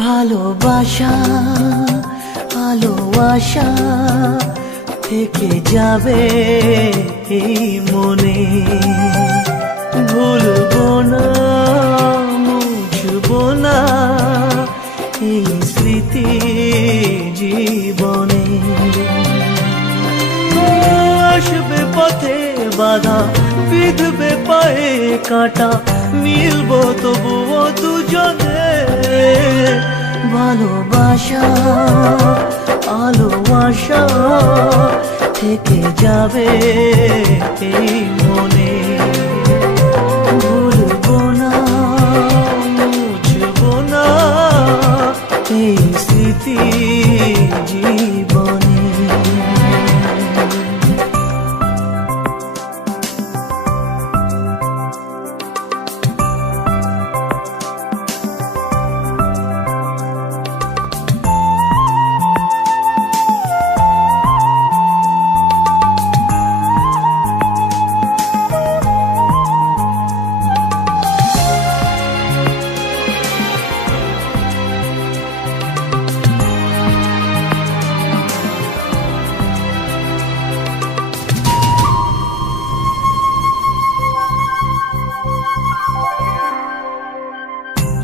ভালোবাসা আলো আশা থেকে যাবে এই মনে, ভুলবো না মুছবো না এই স্মৃতি জীবনে। আসবে পথে বাধা, বিঁধবে পায়ে কাঁটা, মিলবো তবুও দুজনে। ভালোবাসা আলো আশা থেকে যাবে এই মনে, ভুলবো না মুছবো না এই স্মৃতি জীবনে।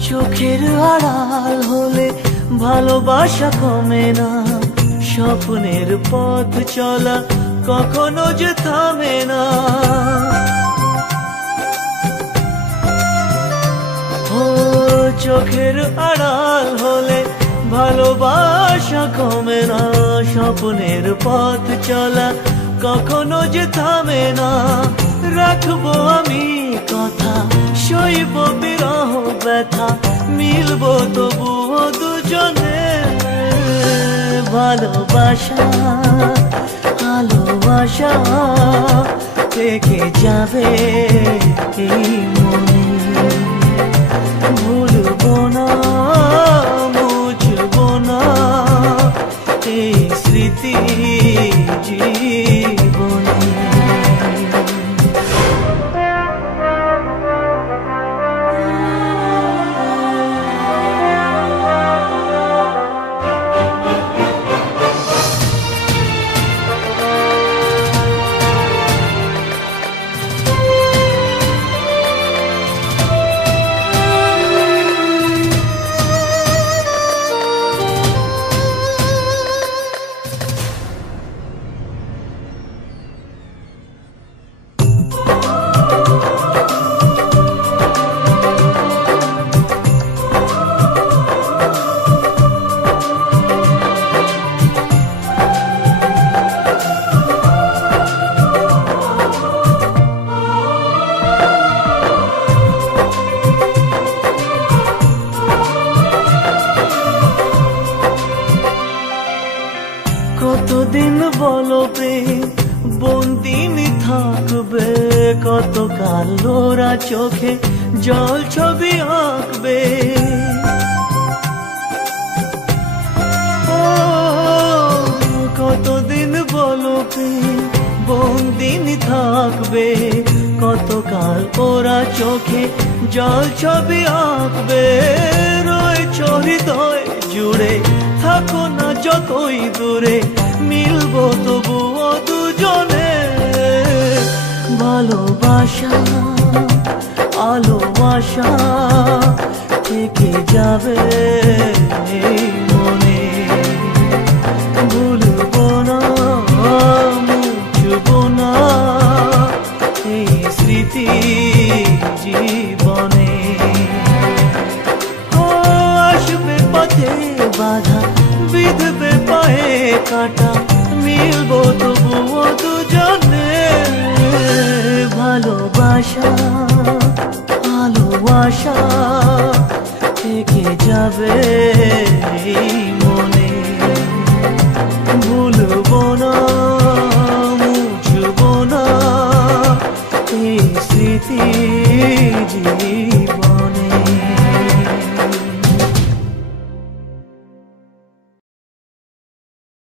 চোখের আড়াল হলে ভালোবাসা কমে না, স্বপ্নের পথ চলা কখনো যে থামে না। ও চোখের আড়াল হলে ভালোবাসা কমে না, স্বপ্নের পথ চলা কখনো যে থামে না। রাখবো আমি কথা, সইব বিরহ ব্যথা, মিলবো তবুও দুজনে। ভালোবাসা আলো আশা থেকে যাবে এই মনে, ভুলবো না মুছবো না এই স্মৃতি জীবনে। কতদিন বলো প্রেম বন্দিনী থাকবে, কতকাল ওরা চোখে জল ছবি আঁকবে। কতদিন বলো প্রেম বন্দিনী থাকবে, কতকাল ওরা চোখে জল ছবি আঁকবে। রয়েছ হৃদয় জুড়ে, থাকো না যতই দূরে, মিলবো তবুও দুজনে। ভালোবাসা আলো আশা থেকে যাবে এই মনে, ভুলবো না মুছবো না এই স্মৃতি জীবনে। আসবে পথে বাধা, বিধবে পায়ে কাটা, মিলবো তবুও দুজনে। ভালোবাসা ভালোবাসা থেকে যাবে এই মনে, ভুলবো না মুছবো না এই স্মৃতি জীবন।